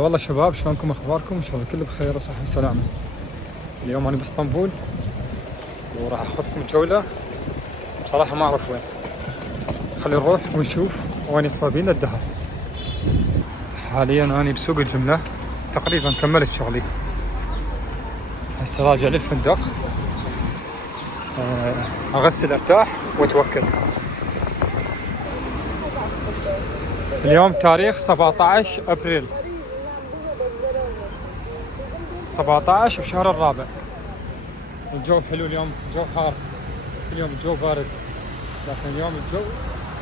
والله شباب، شلونكم؟ اخباركم؟ ان شاء الله كله بخير وصحه وسلامه. اليوم انا باسطنبول وراح اخذكم جوله. بصراحه ما اعرف وين، خلينا نروح ونشوف وين يصطادين الدهر. حاليا انا بسوق الجمله، تقريبا كملت شغلي. هسه راجع للفندق، اغسل ارتاح واتوكل. اليوم تاريخ 17 ابريل، 17 بشهر الرابع. الجو حلو اليوم، الجو حار. اليوم الجو بارد، لكن اليوم الجو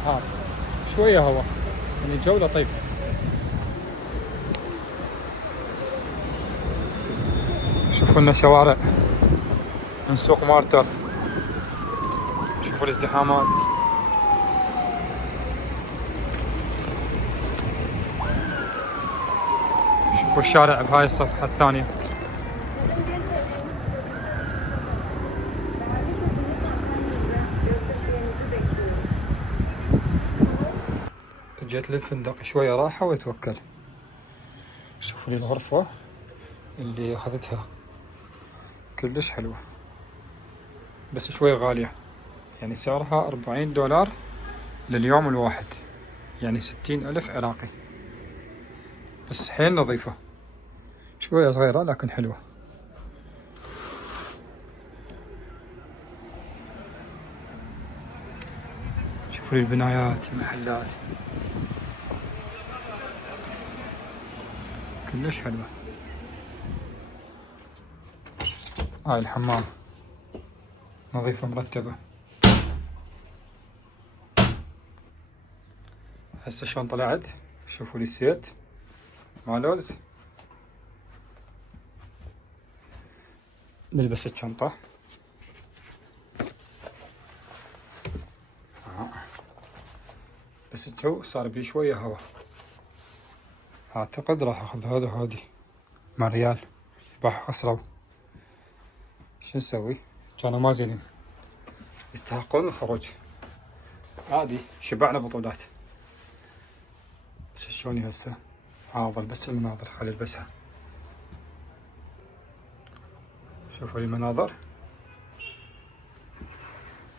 حار، شوية هواء، يعني الجو لطيف. شوفوا لنا الشوارع من سوق مارتر، شوفوا الازدحامات. شوفوا الشارع بهاي الصفحة الثانية. جيت للفندق شوية راحة واتوكل. شوفوا لي الغرفة اللي اخذتها، كلش حلوة بس شوية غالية، يعني سعرها $40 لليوم الواحد، يعني 60,000 عراقي. بس حيل نظيفة، شوية صغيرة لكن حلوة. شوفوا لي البنايات، المحلات كلش حلوة. هاي الحمام نظيفة مرتبة. هسه شلون طلعت، شوفوا لي السيت مع لوز. نلبس الشنطة. بس الجو صار بيه شوية هوا، اعتقد راح اخذ هذا هادي مع ريال. راح خسروا، شو نسوي؟ كانوا ما زينين، يستحقون الخروج. عادي، شبعنا بطولات. بس شلوني هسه؟ حاضر بس المناظر خلي البسها. شوفوا لي المناظر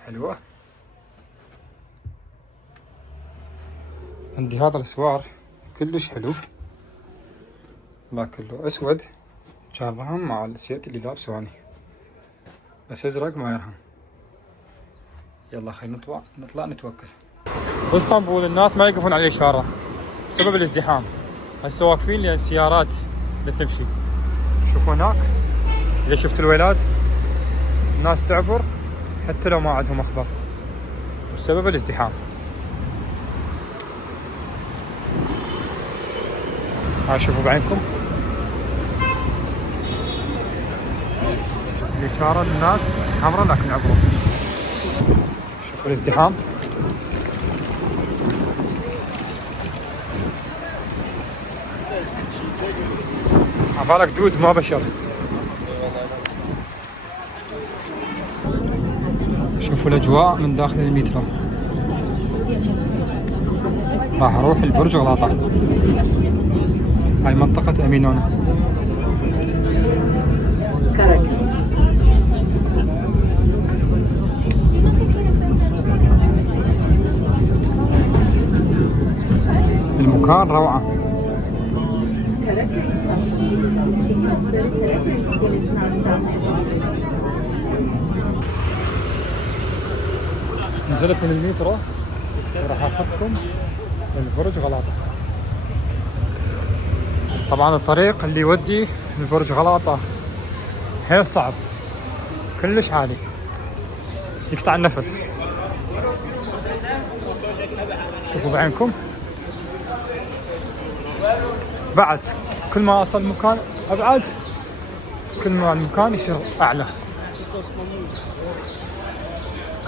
حلوة. عندي هذا الاسوار كلش حلو، لكن لو اسود كان رهن مع السيت اللي لابسه اني، بس ازرق ما يرهن. يلا خلينا نطلع نتوكل. باسطنبول الناس ما يقفون على الاشاره بسبب الازدحام، هسه واقفين لان السيارات بتمشي. شوفوا هناك، اذا شفت الولاد الناس تعبر حتى لو ما عندهم اخضر بسبب الازدحام. ها شوفوا بعينكم الاشاره، الناس حمراء لكن عبروا. شوفوا الازدحام. عبالك دود ما بشر. شوفوا الاجواء من داخل المترو. راح اروح البرج غلاطة، هاي منطقة امينونة. المكان روعة. نزلت من المترو وراح اخذكم البرج غلاطة. طبعا الطريق اللي يودي البرج غلاطة حيل صعب، كلش عالي، يقطع النفس. شوفوا بعينكم، بعد كل ما أصل مكان أبعد كل ما المكان يصير أعلى،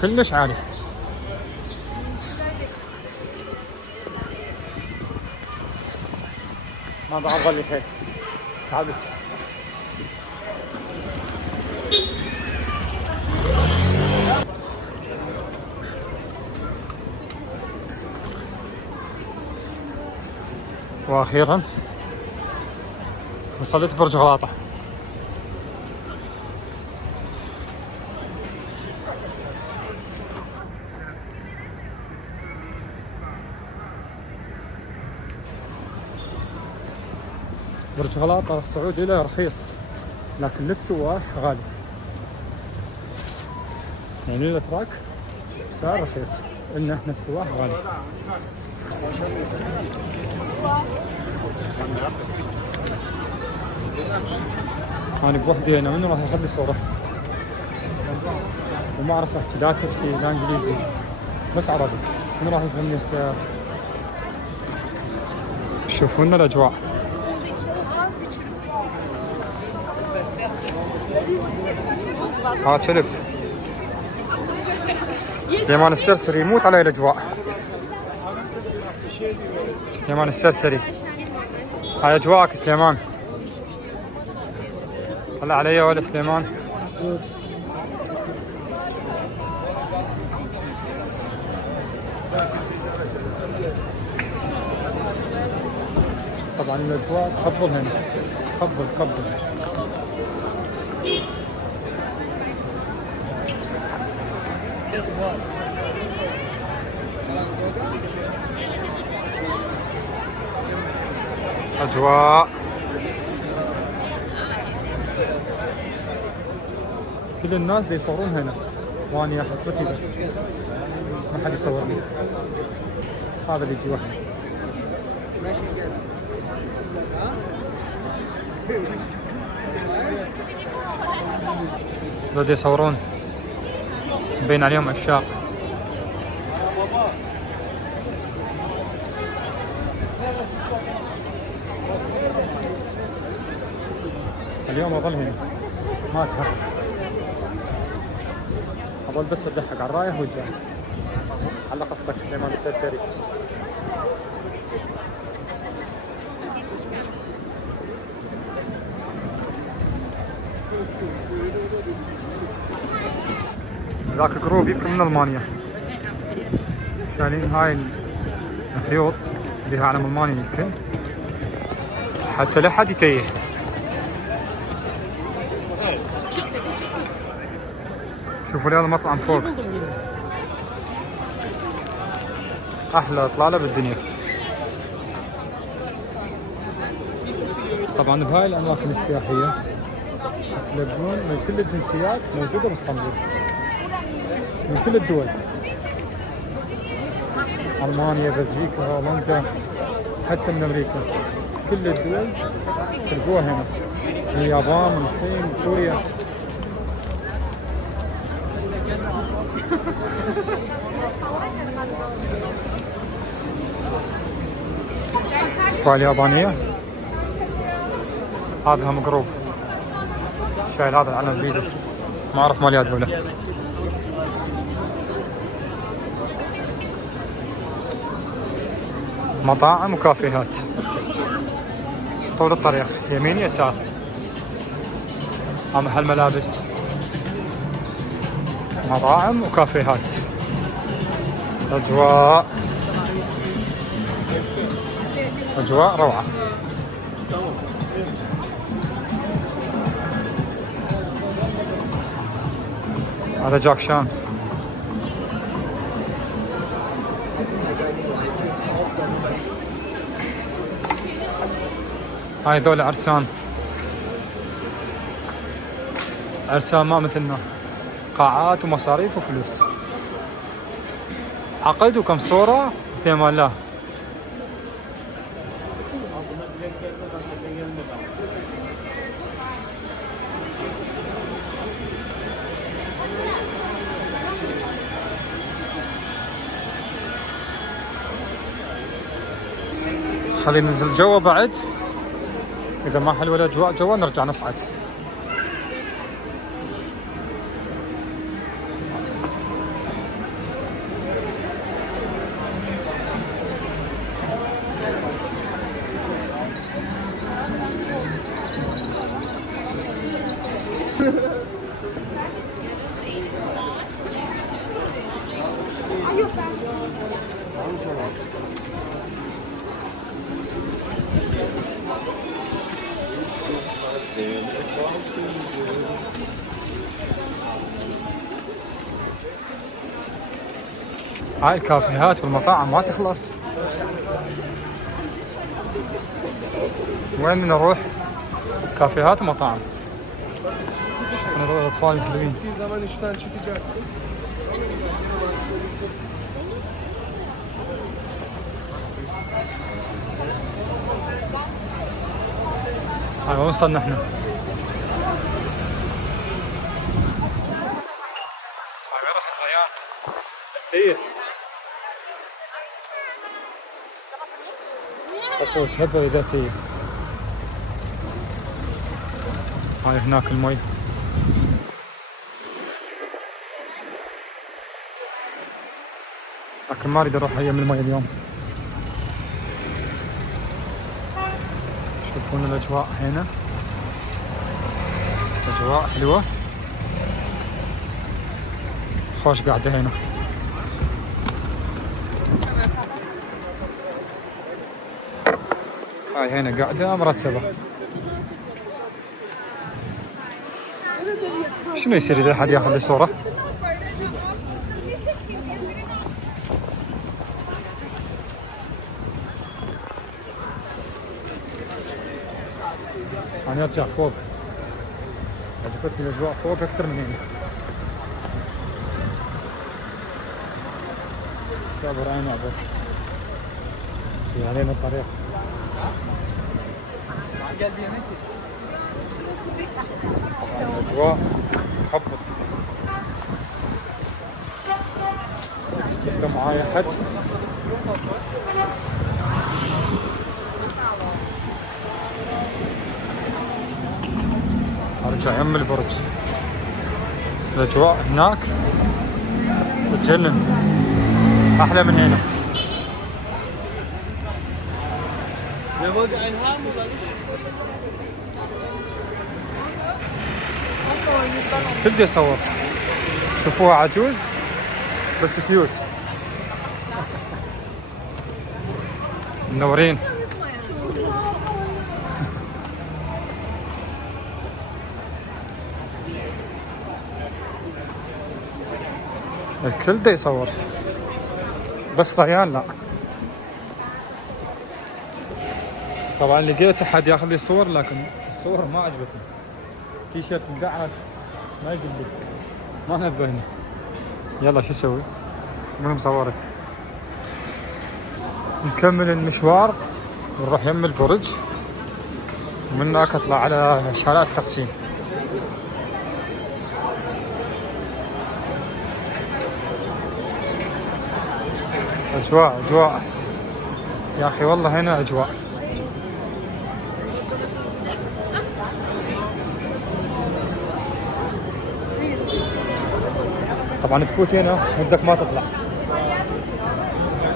كلش عالي. ما بعرف لي هيك، تعبت. واخيرا وصلت برج غلاطة. برج غلاطة الصعود إليه رخيص لكن للسواح غالي، يعني الأتراك سعر رخيص إن إحنا السواح غالي. أنا بوحدي أنا منو راح أخذ لي صورة وما أعرف أحكي لا تركي لا إنجليزي بس عربي، منو راح يفهمني السيارة؟ شوفوا لنا الأجواء. كلب سليمان السرسري يموت علي الأجواء. سليمان السرسري هاي أجواءك سليمان. طلع علي يا ولد سليمان. طبعا الأجواء تفضل هنا، تفضل أجواء. كل الناس دي يصورون هنا وأنا حصلتي بس ما حد يصورني. هذا اللي يجي واحد بدي يصورون بين عليهم عشاق. اليوم أظل هنا ما أتحرك، أظل بس أضحك على الرايح والجاي. على قصدك سليمان السرسري. ذاك جروب يمكن من ألمانيا شايلين هاي الخيوط اللي هي علم ألمانيا يمكن حتى لا حد يتيه. شوفوا لي هذا المطعم فوق أحلى إطلالة بالدنيا. طبعا بهاي الأماكن السياحية تلاقون من كل الجنسيات موجودة باسطنبول، من كل الدول، ألمانيا، بلجيكا، هولندا، حتى من أمريكا، كل الدول تلقوها هنا، من اليابان، من الصين، من كوريا. اليابانية هذا هم جروب شايل هذا العلم بيده، ما أعرف مال يد ولا. مطاعم وكافيهات طول الطريق يمين يسار. محل ملابس، مطاعم وكافيهات. أجواء روعة. هذا جاك شان. هاي ذول عرسان ما مثلنا، قاعات ومصاريف وفلوس. عقد وكم صورة في امان الله. خلينا ننزل جوا بعد، إذا ما حلوة الأجواء جوا نرجع نصعد. هاي الكافيهات والمطاعم ما تخلص. وين نروح؟ كافيهات ومطاعم. شوف هذول الاطفال الحلوين. هاي وين وصلنا احنا؟ هاي راحت ريان. هي أصوت هبة ذاتية. هاي هناك المي. لكن ما أريد أروح أيام المي اليوم. شوفون الأجواء هنا، أجواء حلوة، خوش قاعدة هنا. هاي هنا قاعدة مرتبة. شنو يصير إذا أحد ياخذ لي صورة؟ أنا أرجع فوق. عجبتني الأجواء فوق أكثر من هنا. صابر عيني عبر. في علينا الطريق. الأجواء تخبط. لسه معايا حد. أرجع يم البرج. الأجواء هناك تجنن، أحلى من هنا. تبدي صور. شوفوها عجوز بس كيوت. منورين. الكل دا يصور بس ريان لا. طبعا لقيت احد ياخذ لي صور لكن الصور ما عجبتني. تي شيرت مقعد ما يقول لي ما نبهني. يلا شو اسوي؟ المهم صورت. نكمل المشوار ونروح يم البرج ومن هناك اطلع على شارع التقسيم. أجواء أجواء يا أخي والله هنا أجواء. طبعا تفوت هنا ودك ما تطلع.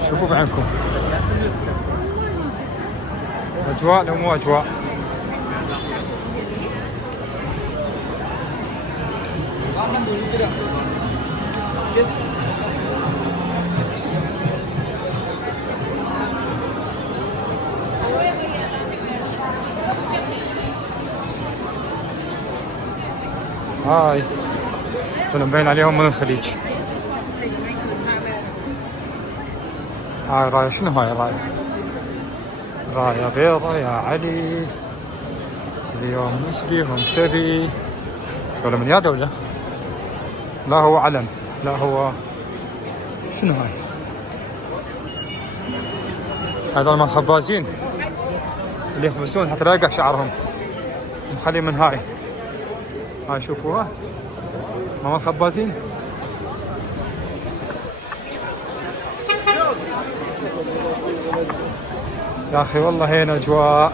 شوفوا بعينكم أجواء لو مو أجواء. هاي مبين عليهم من الخليج. هاي راية شنو هاي راية؟ راية بيضة يا علي. اليوم نسبي هم سبي. ولا من يا دولة؟ لا هو علم. لا هو شنو هاي؟ هذول من الخبازين اللي يخبزون حتى لا يقع شعرهم. مخلي من هاي. هاي شوفوها ماما الخبازين. يا اخي والله هنا اجواء.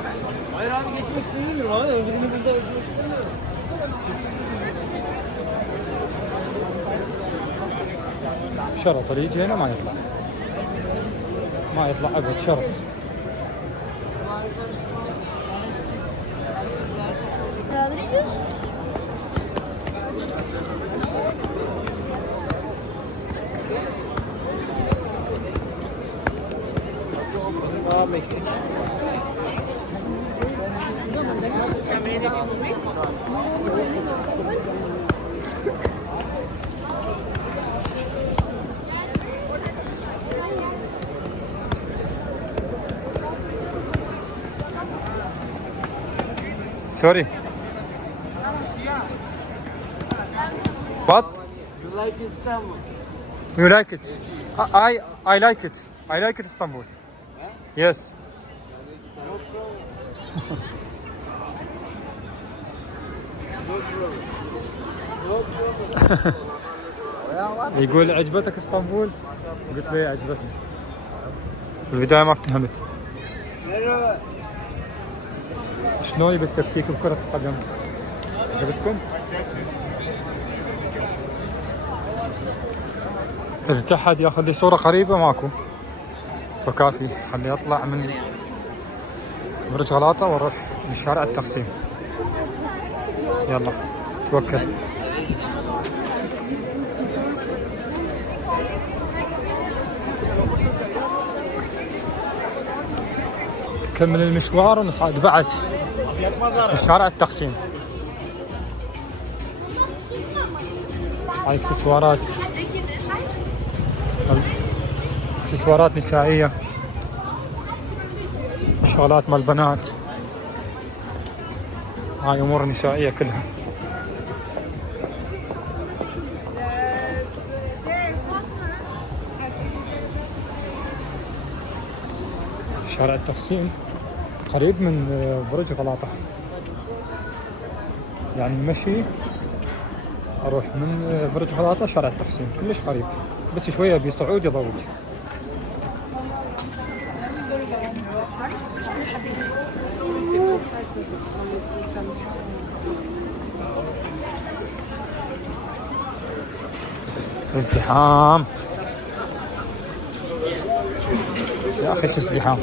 شرط طريق هنا ما يطلع. ما يطلع ابد شرط. مكسيك. Sorry. What? You like Istanbul? You like it? I like it. I like it Istanbul. Yes. يقول عجبتك اسطنبول؟ قلت له إيه عجبتني. في البداية ما افتهمت. شلون بالتكتيك بكرة القدم؟ عجبتكم؟ إذا أحد ياخذ لي صورة قريبة ماكو، فكافي خليه يطلع من برج غلاطة ونروح لشارع التقسيم. يلا توكل. كمل المشوار ونصعد بعد لشارع التقسيم. هاي اكسسوارات نسائية، شغلات مال بنات، هاي امور نسائية كلها. شارع التقسيم قريب من برج غلاطة، يعني مشي اروح من برج غلاطة شارع التقسيم كلش قريب، بس شوية بصعود يضوج. ازدحام يا اخي، شو ازدحام.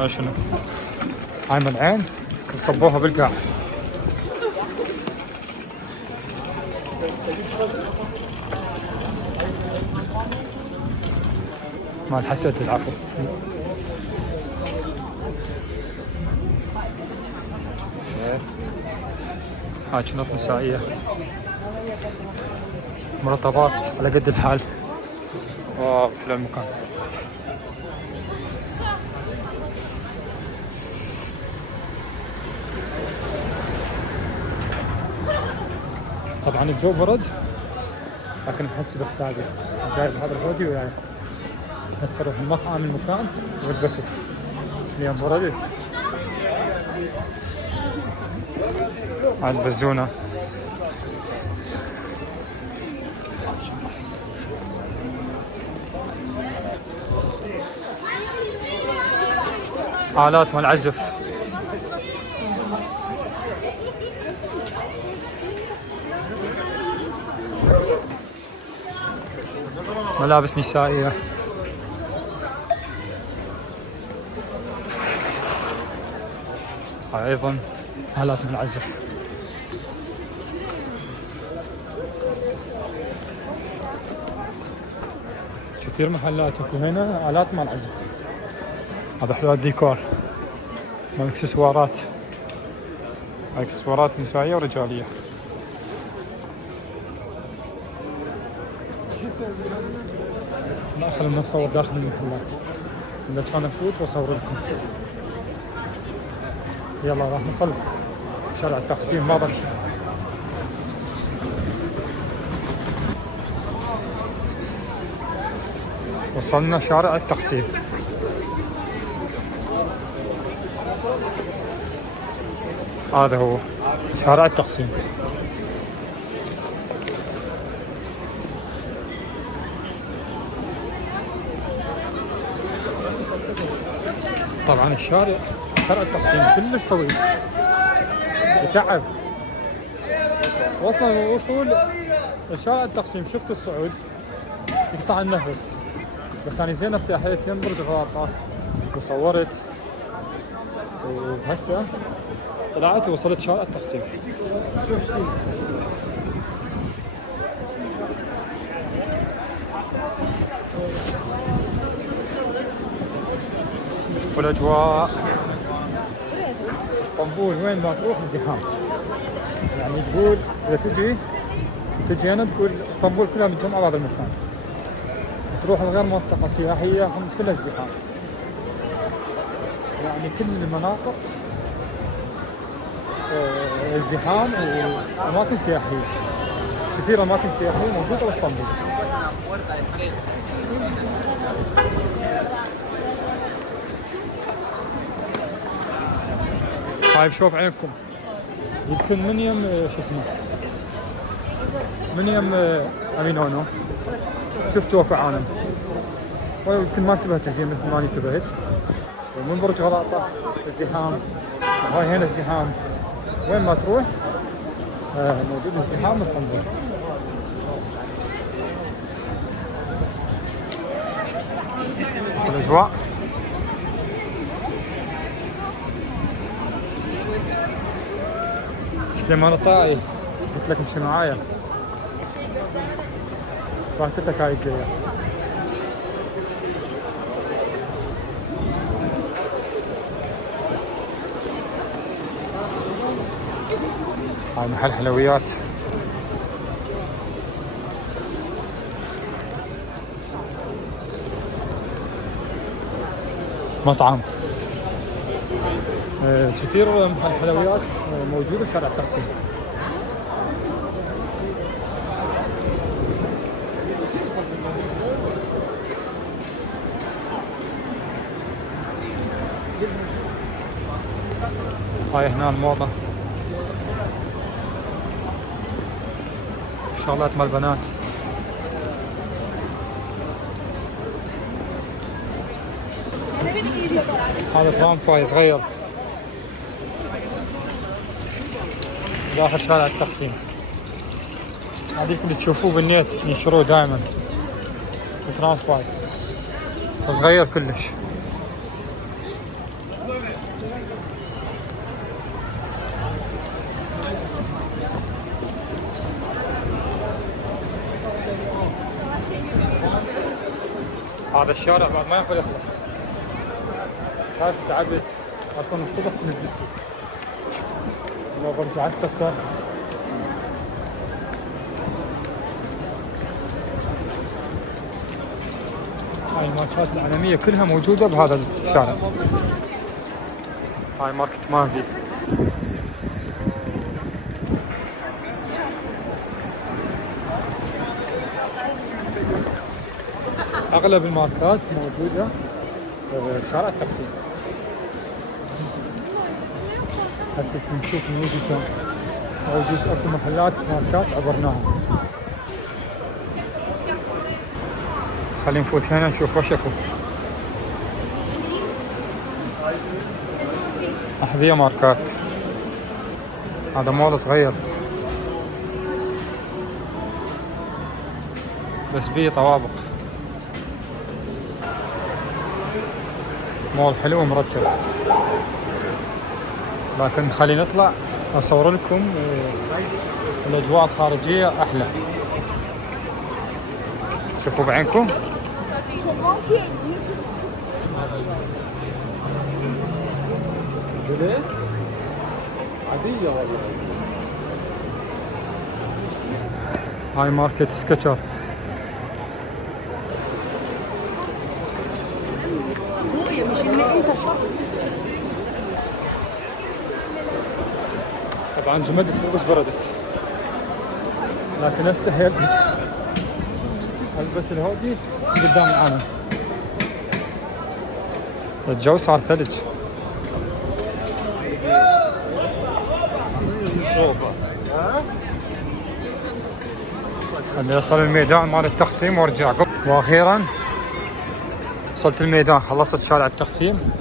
هاي شنو؟ هاي من العين كل صبوها بالقاع. مال حسد العفو. هاي شنط نسائية، مرطبات على قد الحال. واو حلو المكان. طبعا الجو برد لكن احس بحسابي، جايب هذا الهودي وياي. هسه اروح المطعم المكان والبسط اليوم بردت. هاي البزونة، آلات مال عزف. ملابس نسائية. هاي أيضا آلات من العزف. كثير محلات وهنا آلات مال العزف. هذا حلو الديكور مال اكسسوارات، اكسسوارات نسائية ورجالية. ما خلينا نصور داخل المحلات، ندخل نفوت واصور لكم. يلا راح نصل شارع التقسيم واضح. وصلنا شارع التقسيم. هذا هو شارع التقسيم. طبعا شارع التقسيم كلش طويل يتعب. وصلنا للوصول لشارع التقسيم. شفت الصعود يقطع النفس، بس أنا زين ارتاحيت يم برج غلاطة وصورت، وهسه طلعت ووصلت شارع التقسيم. والأجواء اسطنبول وين ما تروح ازدحام. يعني تقول اذا تجي هنا تقول اسطنبول كلها متجمعه بهذا المكان. تروح لغير منطقه سياحيه هم كلها ازدحام. يعني كل المناطق ازدحام واماكن سياحيه. كثير اماكن سياحيه موجوده باسطنبول. هاي بشوف عينكم يمكن من يم شو اسمه من يم امينونو شفت وقع عالم ويمكن ما انتبهت زين مثل ما انتبهت. ومن برج غلاطة ازدحام وهاي هنا ازدحام. وين ما تروح موجود ازدحام اسطنبول. الاجواء سليمان الطائي قلت لك امشي معايا راحتك هاي الجاية. هاي محل حلويات. مطعم كثير محل حلويات موجود بشارع التقسيم. هاي هنا الموضة شغلات مال بنات. هذا ترامباي صغير داخل شارع التقسيم. هذيك اللي تشوفوه بالنت ينشروه دائما ترامباي صغير كلش. هذا الشارع بعد ما ينفع يخلص. خايف تعبت اصلا الصبح كنت بالسوق لو برجع السكر. هاي الماركات العالمية كلها موجودة بهذا الشارع. هاي ماركت مافي. اغلب الماركات موجودة بشارع التقسيم. هسه نشوف موجودة او جزء اكو محلات ماركات عبرناها. خلينا نفوت هنا نشوف وش اكو. احذية ماركات. هذا مول صغير بس بيه طوابق. مول حلو ومرتب. لكن خلينا نطلع اصور لكم الاجواء الخارجية احلى. شوفوا بعينكم. عادية والله. هاي ماركت سكتشر. طبعا جمدت بس بردت لكن استحي البس الهودي قدام العالم. الجو صار ثلج. اللي يصل الميدان مال التقسيم وارجع. واخيرا وصلت الميدان. خلصت شارع التقسيم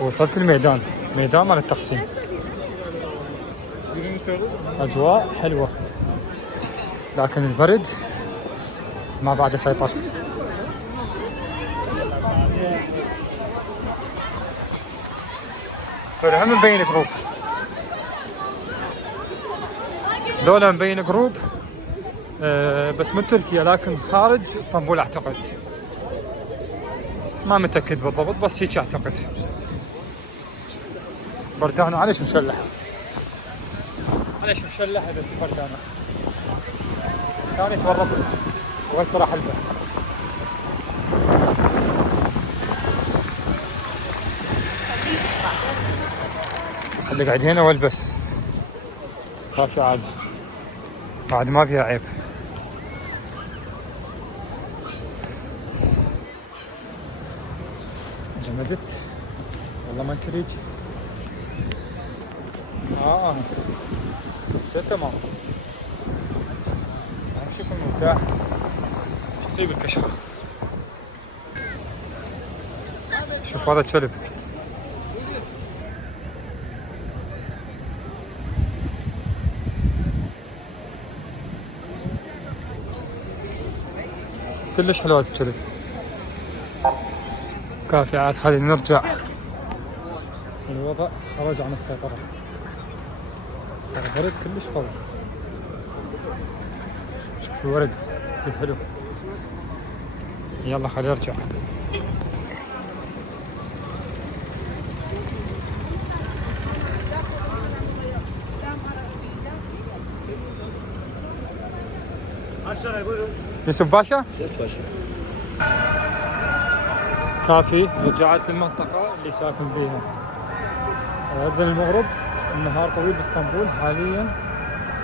ووصلت الميدان. ميدان مال التقسيم. اجواء حلوة لكن البرد ما بعد سيطر. فهم مبين جروب. دولة مبين جروب بس من تركيا لكن خارج اسطنبول اعتقد. ما متأكد بالضبط بس هيك اعتقد. بردانة عليش مشلحة؟ عليش مشلحة إذا في بردانة؟ لساني تورطت وهسه راح ألبس. خلي قاعد هنا والبس. خاف عاد بعد ما فيها عيب. جمدت والله ما يصير يجي. حسيت تمام. اهم شي يكون مرتاح. شو تسوي بالكشفة؟ شوف هذا الكلب. كلش حلو هذا الكلب. كافي عاد خلينا نرجع. الوضع خرج عن السيطرة. صار برد كلش قوي. شوف الورد كيف حلو. يلا خلينا نرجع. يوسف باشا؟ كافي رجعت للمنطقة اللي ساكن فيها. أذن المغرب. النهار طويل باسطنبول. حاليا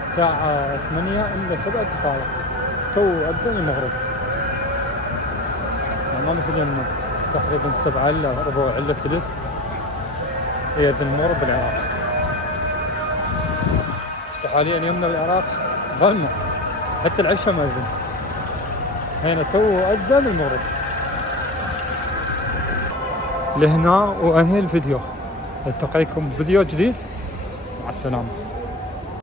الساعة 8 إلا 7 دقائق. تو أذن المغرب. يعني ما مثل يمنا تقريبا 7 إلا ربع إلا ثلث يأذن المغرب بالعراق. بس حاليا يمنا بالعراق ظلمة. حتى العشاء ما أذن. هنا تو أذن المغرب. لهنا وأنهي الفيديو. التقيكم فيديو جديد. مع السلامة.